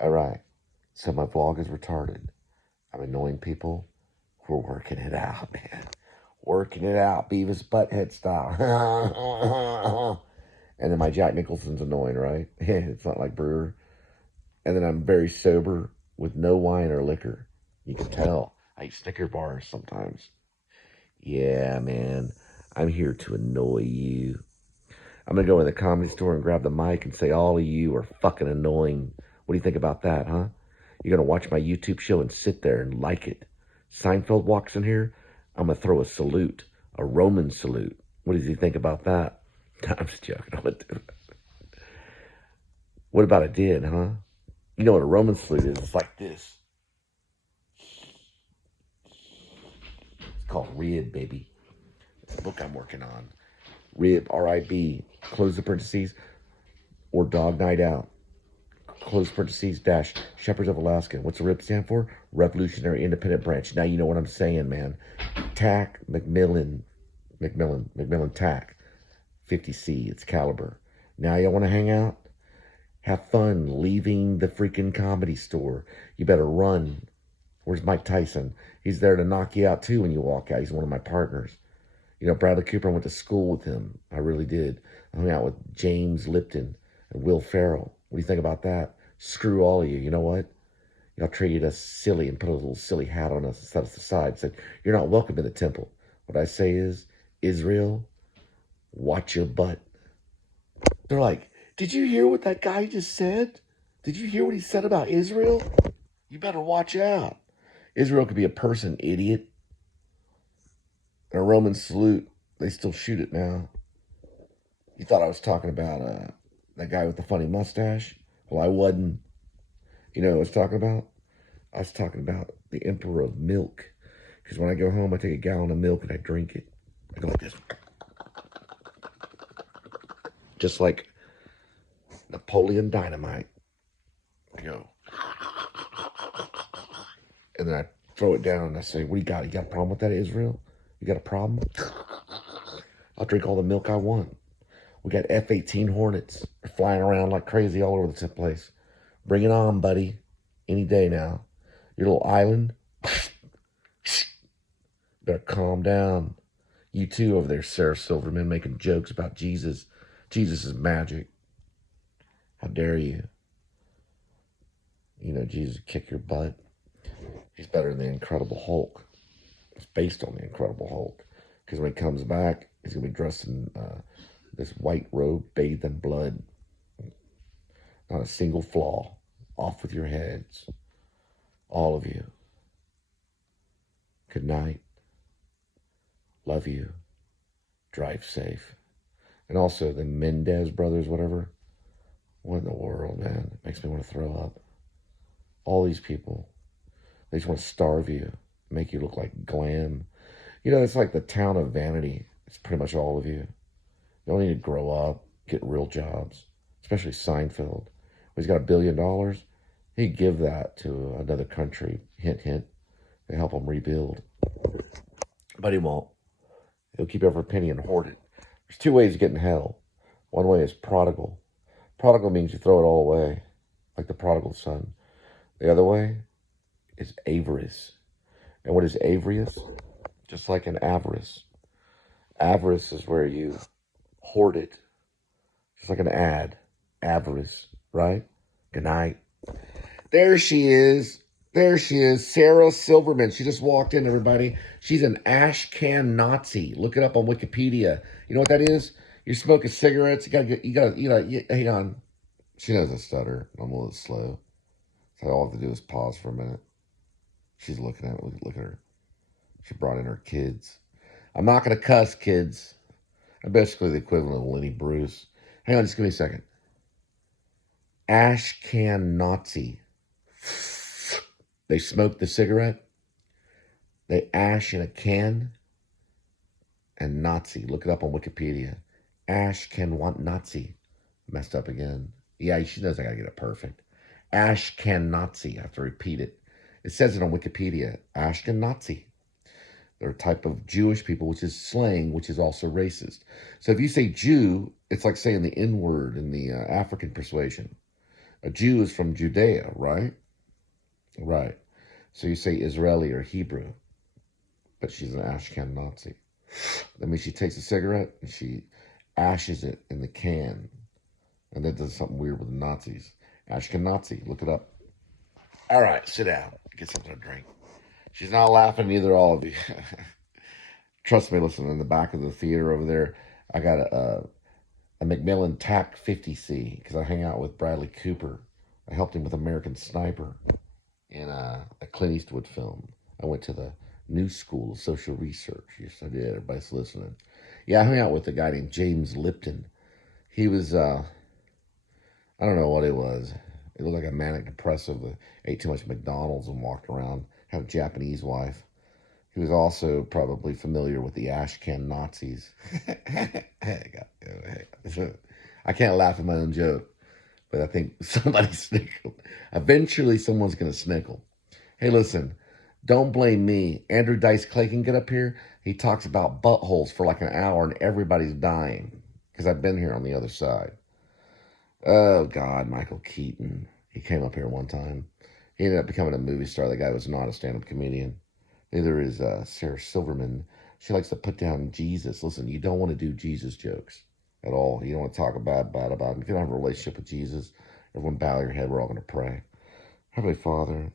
All right. So my vlog is retarded. I'm annoying people. We're working it out, man. Working it out, Beavis Butthead style. And then my Jack Nicholson's annoying, right? It's not like Brewer. And then I'm very sober with no wine or liquor. You can tell. I eat Snicker bars sometimes. Yeah, man. I'm here to annoy you. I'm going to go in the comedy store and grab the mic and say, all of you are fucking annoying. What do you think about that, huh? You're going to watch my YouTube show and sit there and like it. Seinfeld walks in here, I'm going to throw a salute, a Roman salute. What does he think about that? I'm just joking. I'm going to do it. What about it did, huh? You know what a Roman salute is? It's like this. It's called Rib, baby. It's a book I'm working on. Rib, R-I-B, close the parentheses, or Dog Night Out. Close parentheses, dash, Shepherds of Alaska. What's the RIP stand for? Revolutionary Independent Branch. Now you know what I'm saying, man. TAC, McMillan, TAC, 50C, it's caliber. Now you want to hang out? Have fun leaving the freaking comedy store. You better run. Where's Mike Tyson? He's there to knock you out too when you walk out. He's one of my partners. You know, Bradley Cooper, I went to school with him. I really did. I hung out with James Lipton and Will Ferrell. What do you think about that? Screw all of you. You know what? Y'all treated us silly and put a little silly hat on us and set us aside. Said, you're not welcome in the temple. What I say is, Israel, watch your butt. They're like, did you hear what that guy just said? Did you hear what he said about Israel? You better watch out. Israel could be a person, idiot. And a Roman salute, they still shoot it now. You thought I was talking about that guy with the funny mustache? Well, I wasn't. You know what I was talking about? I was talking about the Emperor of Milk. Because when I go home, I take a gallon of milk and I drink it. I go like this. Just like Napoleon Dynamite. I go. And then I throw it down and I say, what do you got? You got a problem with that, Israel? You got a problem? I'll drink all the milk I want. We got F-18 Hornets. They're flying around like crazy all over the place. Bring it on, buddy. Any day now. Your little island. Better calm down. You too over there, Sarah Silverman, making jokes about Jesus. Jesus is magic. How dare you? You know, Jesus would kick your butt. He's better than the Incredible Hulk. It's based on the Incredible Hulk. Because when he comes back, he's going to be dressed in this white robe bathed in blood. Not a single flaw. Off with your heads. All of you. Good night. Love you. Drive safe. And also the Mendez brothers, whatever. What in the world, man? It makes me want to throw up. All these people. They just want to starve you. Make you look like glam. You know, it's like the town of vanity. It's pretty much all of you. You don't need to grow up. Get real jobs. Especially Seinfeld. He's got $1 billion. He'd give that to another country. Hint, hint. To help him rebuild. But he won't. He'll keep every penny and hoard it. There's two ways to get in hell. One way is prodigal. Prodigal means you throw it all away. Like the prodigal son. The other way is avarice. And what is avarice? Just like an avarice. Avarice is where you hoard it. Just like an ad. Avarice, right? Good night. There she is. There she is. Sarah Silverman. She just walked in, everybody. She's an ash can Nazi. Look it up on Wikipedia. You know what that is? You're smoking cigarettes. You gotta, hang on. She knows I stutter. I'm a little slow. So all I have to do is pause for a minute. She's looking at it. Look at her. She brought in her kids. I'm not going to cuss, kids. I'm basically the equivalent of Lenny Bruce. Hang on, just give me a second. Ash can Nazi. They smoke the cigarette. They ash in a can. And Nazi. Look it up on Wikipedia. Ash can want Nazi. Messed up again. Yeah, she knows I got to get it perfect. Ash can Nazi. I have to repeat it. It says it on Wikipedia. Ashkenazi. They're a type of Jewish people, which is slang, which is also racist. So if you say Jew, it's like saying the N-word in the African persuasion. A Jew is from Judea, right? Right. So you say Israeli or Hebrew, but she's an Ashken Nazi. That means she takes a cigarette and she ashes it in the can, and then does something weird with the Nazis. Ashken Nazi, look it up. All right, sit down. Get something to drink. She's not laughing, neither all of you. Trust me, listen, in the back of the theater over there, I got a Macmillan TAC 50C because I hang out with Bradley Cooper. I helped him with American Sniper in a Clint Eastwood film. I went to the New School of Social Research. Yes, I did. Everybody's listening. Yeah, I hung out with a guy named James Lipton. He was, I don't know what it was. It looked like a manic depressive. Ate too much McDonald's and walked around. Had a Japanese wife. He was also probably familiar with the Ashcan Nazis. I can't laugh at my own joke, but I think somebody snickled. Eventually, someone's going to snickle. Hey, listen, don't blame me. Andrew Dice Clay can get up here. He talks about buttholes for like an hour, and everybody's dying because I've been here on the other side. Oh, God, Michael Keaton. He came up here one time. He ended up becoming a movie star. The guy was not a stand-up comedian. Neither is Sarah Silverman. She likes to put down Jesus. Listen, you don't want to do Jesus jokes at all. You don't want to talk about him. If you don't have a relationship with Jesus, everyone bow your head. We're all going to pray. Heavenly Father,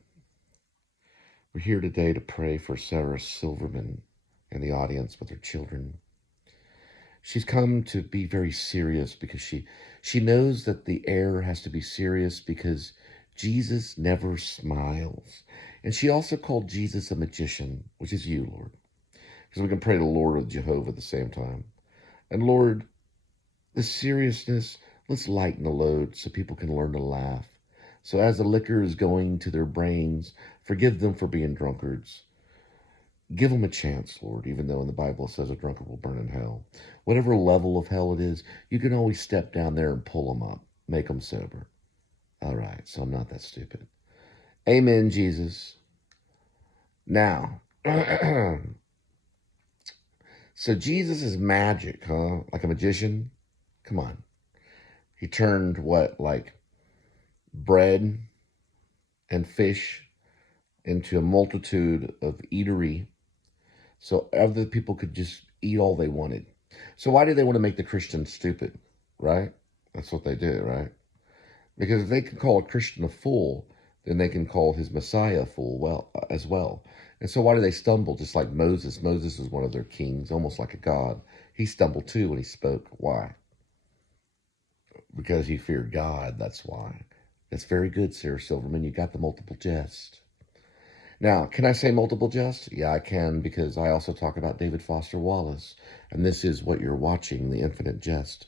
we're here today to pray for Sarah Silverman and the audience with her children. She's come to be very serious because she knows that the air has to be serious because Jesus never smiles. And she also called Jesus a magician, which is you, Lord. Because we can pray to Lord of Jehovah at the same time. And Lord, the seriousness, let's lighten the load so people can learn to laugh. So as the liquor is going to their brains, forgive them for being drunkards. Give them a chance, Lord, even though in the Bible it says a drunkard will burn in hell. Whatever level of hell it is, you can always step down there and pull them up, make them sober. All right, so I'm not that stupid. Amen, Jesus. Now, so Jesus is magic, huh? Like a magician? Come on. He turned what, like bread and fish into a multitude of eatery so other people could just eat all they wanted. So why do they want to make the Christians stupid, right? That's what they do, right? Because if they can call a Christian a fool, then they can call his Messiah a fool as well. And so why do they stumble? Just like Moses. Moses is one of their kings, almost like a god. He stumbled too when he spoke. Why? Because he feared God, that's why. That's very good, Sarah Silverman. You got the multiple jest. Now, can I say multiple jest? Yeah, I can, because I also talk about David Foster Wallace. And this is what you're watching, The Infinite Jest.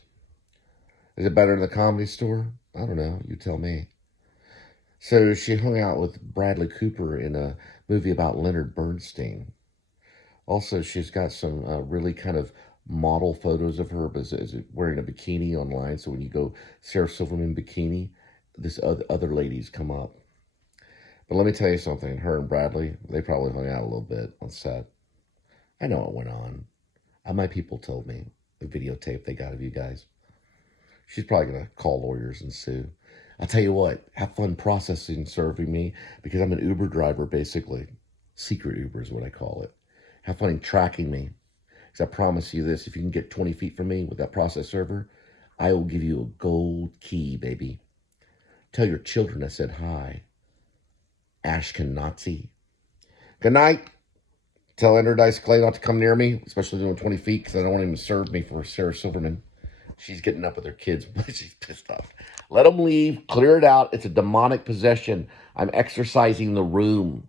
Is it better than the Comedy Store? I don't know. You tell me. So she hung out with Bradley Cooper in a movie about Leonard Bernstein. Also, she's got some really kind of model photos of her as wearing a bikini online. So when you go Sarah Silverman bikini, this other ladies come up. But let me tell you something. Her and Bradley, they probably hung out a little bit on set. I know what went on. My people told me the videotape they got of you guys. She's probably going to call lawyers and sue. I'll tell you what, have fun processing serving me because I'm an Uber driver, basically. Secret Uber is what I call it. Have fun tracking me. Because I promise you this, if you can get 20 feet from me with that process server, I will give you a gold key, baby. Tell your children I said hi. Ashken Nazi. Good night. Tell Ender Dice Clay not to come near me, especially doing 20 feet, because I don't want him to serve me for Sarah Silverman. She's getting up with her kids. She's pissed off. Let them leave. Clear it out. It's a demonic possession. I'm exorcising the room.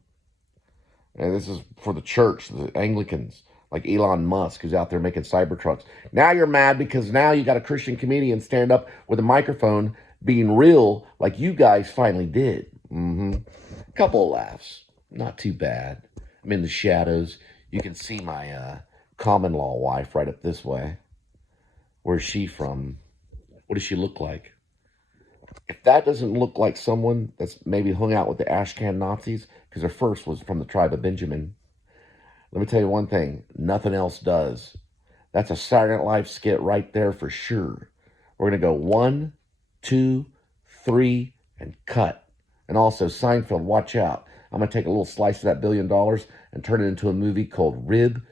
And this is for the church, the Anglicans, like Elon Musk, who's out there making Cybertrucks. Now you're mad because now you got a Christian comedian stand up with a microphone being real like you guys finally did. Couple of laughs. Not too bad. I'm in the shadows. You can see my common law wife right up this way. Where's she from? What does she look like? If that doesn't look like someone that's maybe hung out with the Ashcan Nazis, because her first was from the tribe of Benjamin, let me tell you one thing, nothing else does. That's a Saturday Night Live skit right there for sure. We're going to go 1, 2, 3, and cut. And also, Seinfeld, watch out. I'm going to take a little slice of that $1 billion and turn it into a movie called Rib,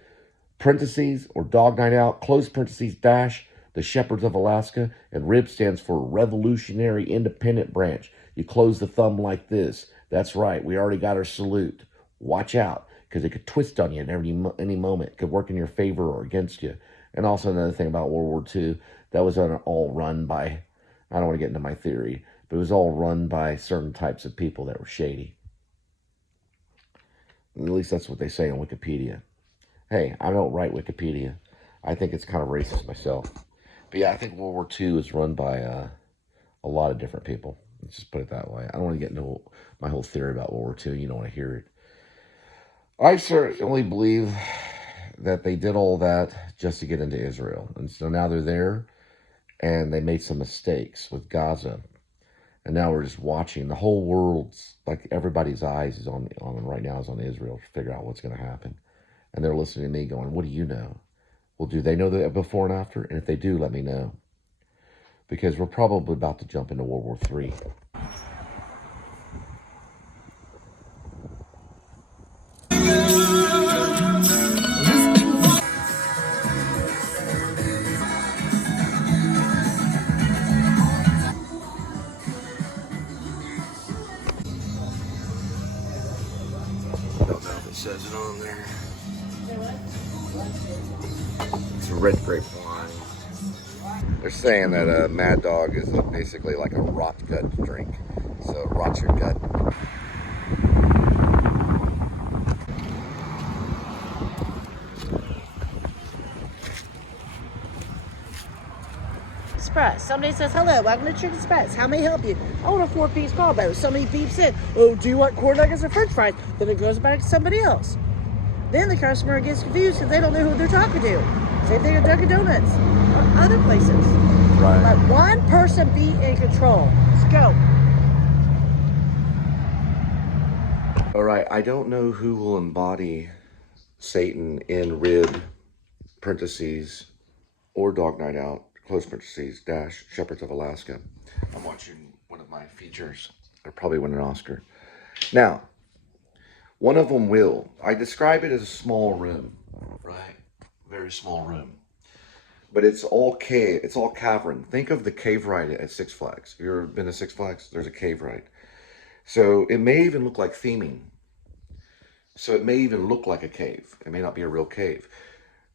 parentheses, or Dog Night Out, close parentheses, dash, the Shepherds of Alaska. And RIB stands for Revolutionary Independent Branch. You close the thumb like this. That's right. We already got our salute. Watch out, because it could twist on you at any moment. It could work in your favor or against you. And also another thing about World War II, that was all run by, I don't want to get into my theory, but it was all run by certain types of people that were shady. At least that's what they say on Wikipedia. Hey, I don't write Wikipedia. I think it's kind of racist myself. But yeah, I think World War II is run by a lot of different people. Let's just put it that way. I don't want to get into my whole theory about World War II. You don't want to hear it. I certainly believe that they did all that just to get into Israel. And so now they're there, and they made some mistakes with Gaza. And now we're just watching. The whole world's, like everybody's eyes is on right now is on Israel to figure out what's going to happen. And they're listening to me going, what do you know? Well, do they know the before and after? And if they do, let me know. Because we're probably about to jump into World War III. I don't know if it says it on there. It's a red grape wine. They're saying that Mad Dog is basically like a rot gut drink. So it rots your gut. Express. Somebody says, hello, welcome to Chicken Express. How may I help you? I want a 4-piece combo. Somebody beeps in, oh, do you want corn nuggets or french fries? Then it goes back to somebody else. Then the customer gets confused because they don't know who they're talking to. Same thing at Dunkin' Donuts or other places. Right. Let one person be in control. Let's go. All right. I don't know who will embody Satan in Rib, parentheses, or Dog Night Out, close parentheses, dash, Shepherds of Alaska. I'm watching one of my features. I'll probably win an Oscar. Now, one of them will. I describe it as a small room, right? Very small room. But it's all cave. It's all cavern. Think of the cave ride at Six Flags. Have you ever been to Six Flags? There's a cave ride. So it may even look like theming. So it may even look like a cave. It may not be a real cave.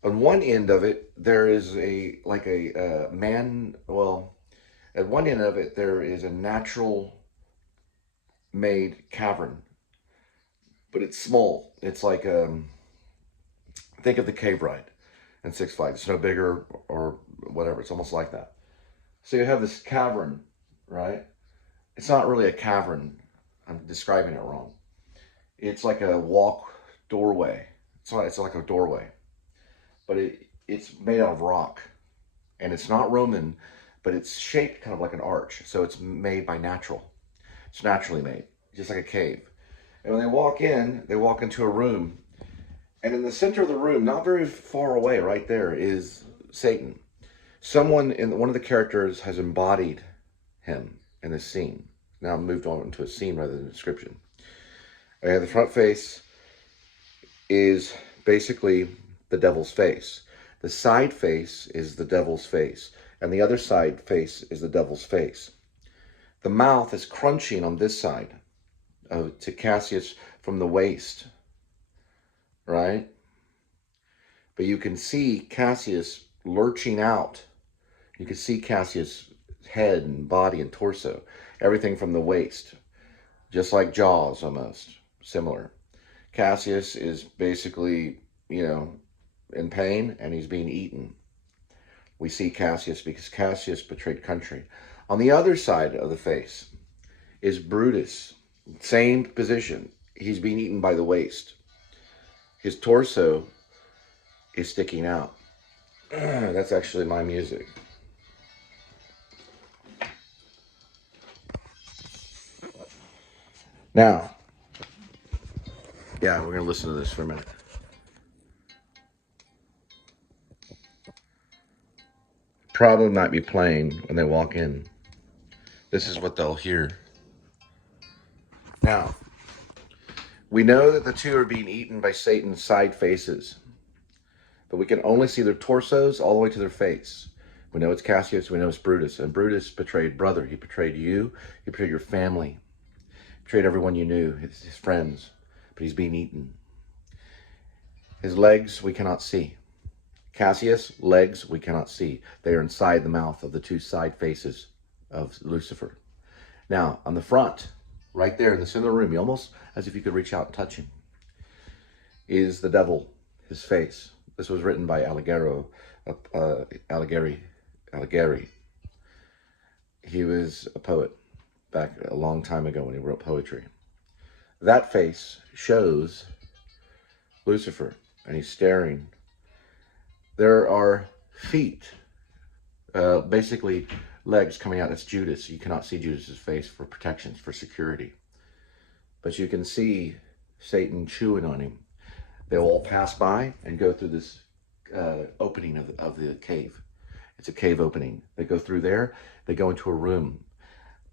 On one end of it, there is at one end of it, there is a natural made cavern. But it's small. It's like, think of the cave ride and Six Flags. It's no bigger or whatever. It's almost like that. So you have this cavern, right? It's not really a cavern. I'm describing it wrong. It's like a doorway. It's like a doorway, but it's made out of rock, and it's not Roman, but it's shaped kind of like an arch. So it's made by natural. It's naturally made, just like a cave. And when they walk into a room. And in the center of the room, not very far away, right there, is Satan. One of the characters has embodied him in this scene. Now moved on into a scene rather than a description. And the front face is basically the devil's face. The side face is the devil's face. And the other side face is the devil's face. The mouth is crunching on this side to Cassius from the waist. Right? But you can see Cassius lurching out. You can see Cassius' head and body and torso. Everything from the waist. Just like Jaws almost. Similar. Cassius is basically, in pain, and he's being eaten. We see Cassius because Cassius betrayed country. On the other side of the face is Brutus. Same position. He's being eaten by the waist. His torso is sticking out. That's actually my music. Now, yeah, we're going to listen to this for a minute. Probably might be playing when they walk in. This is what they'll hear. Now, we know that the two are being eaten by Satan's side faces, but we can only see their torsos all the way to their face. We know it's Cassius, we know it's Brutus, and Brutus betrayed brother. He betrayed you, he betrayed your family, he betrayed everyone you knew, his friends, but he's being eaten. His legs we cannot see. Cassius' legs we cannot see. They are inside the mouth of the two side faces of Lucifer. Now, on the front, right there in the center of the room, almost as if you could reach out and touch him, is the devil, his face. This was written by Alighieri. He was a poet back a long time ago when he wrote poetry. That face shows Lucifer, and he's staring. There are feet, basically legs coming out. That's Judas. You cannot see Judas's face for protections, for security. But you can see Satan chewing on him. They'll all pass by and go through this opening of the cave. It's a cave opening. They go through there. They go into a room.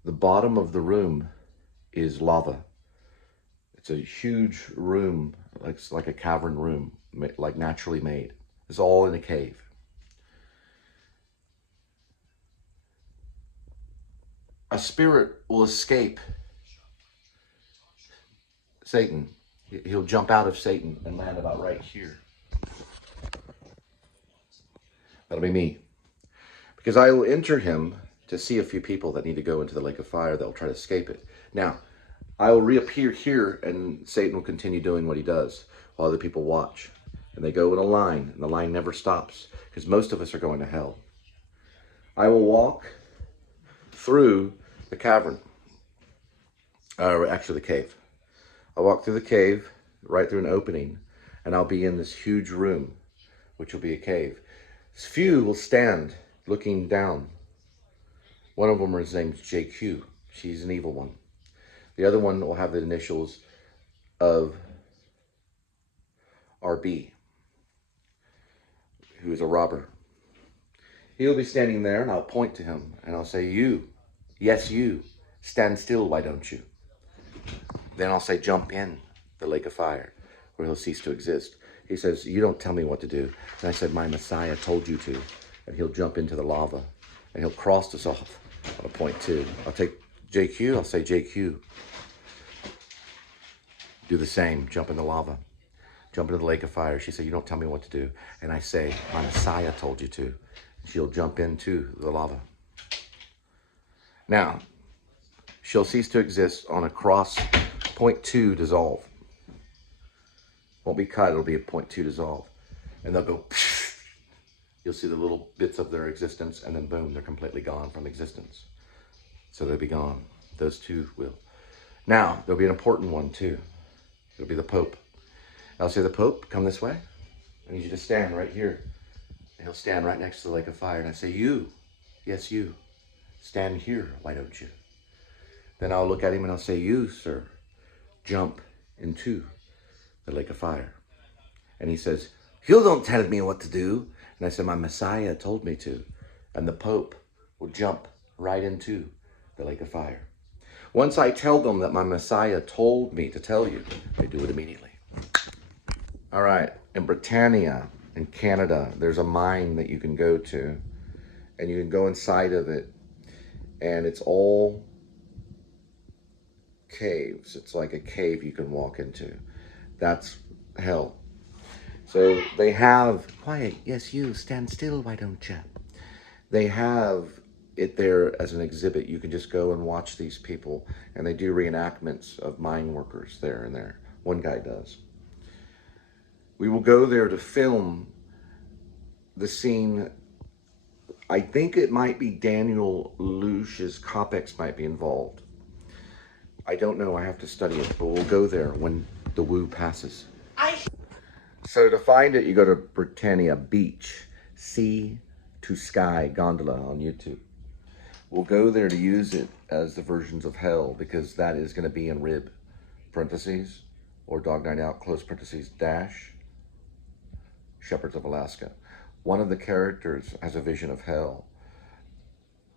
The bottom of the room is lava. It's a huge room, like a cavern room, like naturally made. It's all in a cave. A spirit will escape Satan. He'll jump out of Satan and land about right here. That'll be me. Because I will enter him to see a few people that need to go into the lake of fire that will try to escape it. Now, I will reappear here and Satan will continue doing what he does while other people watch. And they go in a line, and the line never stops because most of us are going to hell. I will walk through the cavern, actually the cave. I'll walk through the cave, right through an opening, and I'll be in this huge room, which will be a cave. Few will stand looking down. One of them, his name's JQ. She's an evil one. The other one will have the initials of RB, who is a robber. He'll be standing there, and I'll point to him, and I'll say, you, yes you, stand still, why don't you? Then I'll say, jump in the lake of fire, where he'll cease to exist. He says, you don't tell me what to do. And I said, my Messiah told you to. And he'll jump into the lava, and he'll cross us off on a point two. I'll take JQ, I'll say, JQ, do the same, jump in the lava. Jump into the lake of fire. She said, you don't tell me what to do. And I say, my Messiah told you to. She'll jump into the lava. Now, she'll cease to exist on a cross, point two, dissolve. Won't be cut, it'll be a point two dissolve. And they'll go, psh. You'll see the little bits of their existence, and then boom, they're completely gone from existence. So they'll be gone. Those two will. Now, there'll be an important one too. It'll be the Pope. I'll say, the Pope, come this way. I need you to stand right here. And he'll stand right next to the lake of fire. And I say, you, yes you, stand here, why don't you? Then I'll look at him and I'll say, you, sir, jump into the lake of fire. And he says, you don't tell me what to do. And I said, my Messiah told me to. And the Pope will jump right into the lake of fire. Once I tell them that my Messiah told me to tell you, they do it immediately. All right, in Britannia, in Canada, there's a mine that you can go to, and you can go inside of it, and it's all caves. It's like a cave you can walk into. That's hell. So they have, quiet, yes you, stand still, why don't you? They have it there as an exhibit. You can just go and watch these people, and they do reenactments of mine workers there and there. One guy does. We will go there to film the scene. I think it might be Daniel Lush's Copex might be involved. I don't know, I have to study it, but we'll go there when the woo passes. So to find it, you go to Britannia Beach, Sea to Sky Gondola on YouTube. We'll go there to use it as the versions of hell, because that is going to be in rib, parentheses, or Dog Night Out, close parentheses, dash, Shepherds of Alaska. One of the characters has a vision of hell,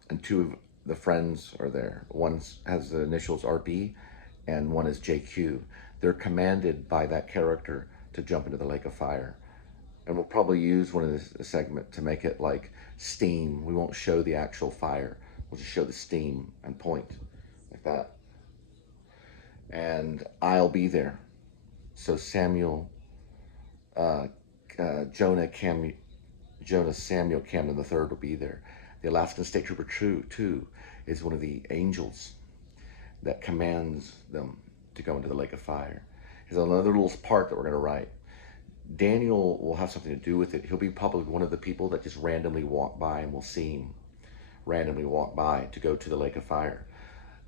and two of the friends are there. One has the initials RB, and one is JQ. They're commanded by that character to jump into the lake of fire. And we'll probably use one of this segment to make it like steam. We won't show the actual fire. We'll just show the steam and point like that. And I'll be there. So Samuel, Jonah, Samuel Camden III will be there. The Alaskan State Trooper 2 is one of the angels that commands them to go into the lake of fire. There's another little part that we're going to write. Daniel will have something to do with it. He'll be probably one of the people that just randomly walk by, and we'll see him randomly walk by to go to the lake of fire.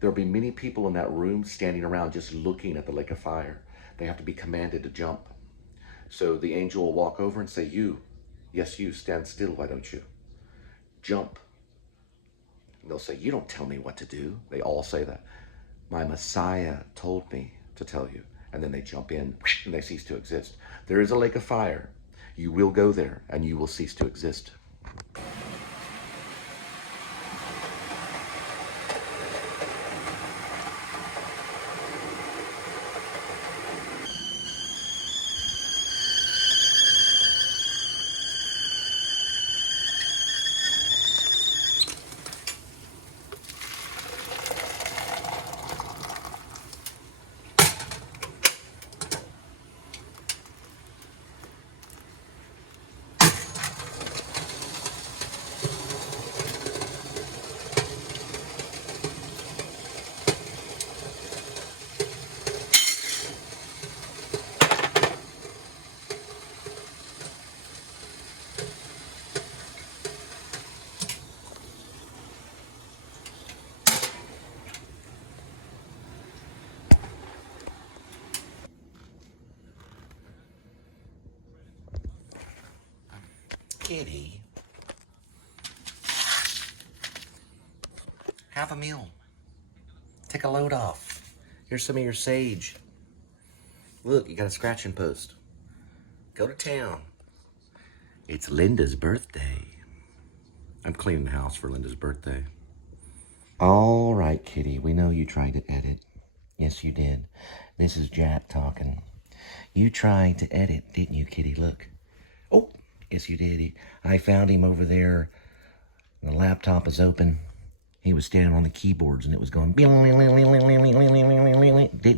There'll be many people in that room standing around just looking at the lake of fire. They have to be commanded to jump. So the angel will walk over and say, you, yes you, stand still, why don't you? Jump. And they'll say, you don't tell me what to do. They all say that. My Messiah told me to tell you. And then they jump in and they cease to exist. There is a lake of fire. You will go there and you will cease to exist. Kitty, have a meal. Take a load off. Here's some of your sage. Look, you got a scratching post. Go to town. It's Linda's birthday. I'm cleaning the house for Linda's birthday. All right, Kitty, we know you tried to edit. Yes, you did. This is Jack talking. You tried to edit, didn't you, Kitty? Look. Oh, yes, you did. I found him over there. The laptop is open. He was standing on the keyboards and it was going, didn't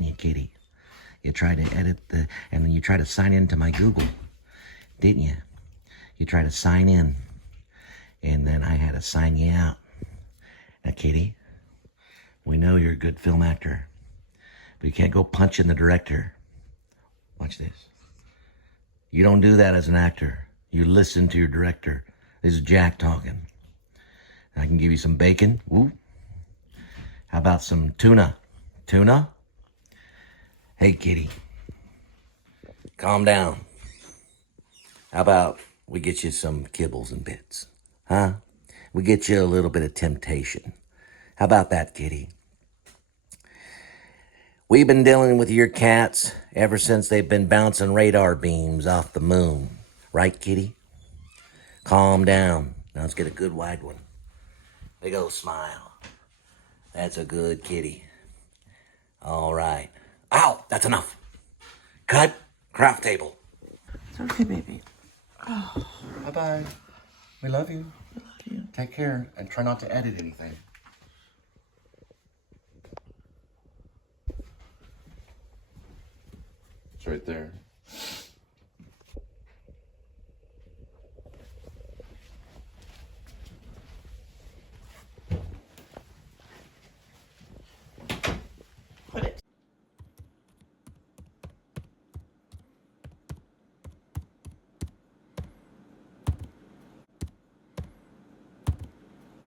you, Kitty? You tried to edit and then you tried to sign into my Google, didn't you? You tried to sign in and then I had to sign you out. Now, Kitty, we know you're a good film actor, but you can't go punching the director. Watch this. You don't do that as an actor. You listen to your director. This is Jack talking. I can give you some bacon. Ooh. How about some tuna? Tuna? Hey, Kitty. Calm down. How about we get you some kibbles and bits? Huh? We get you a little bit of temptation. How about that, Kitty? We've been dealing with your cats ever since they've been bouncing radar beams off the moon. Right, Kitty? Calm down. Now let's get a good wide one. Big old smile. That's a good kitty. All right. Ow! That's enough. Cut. Craft table. It's okay, baby. Bye-bye. We love you. I love you. Take care and try not to edit anything. It's right there.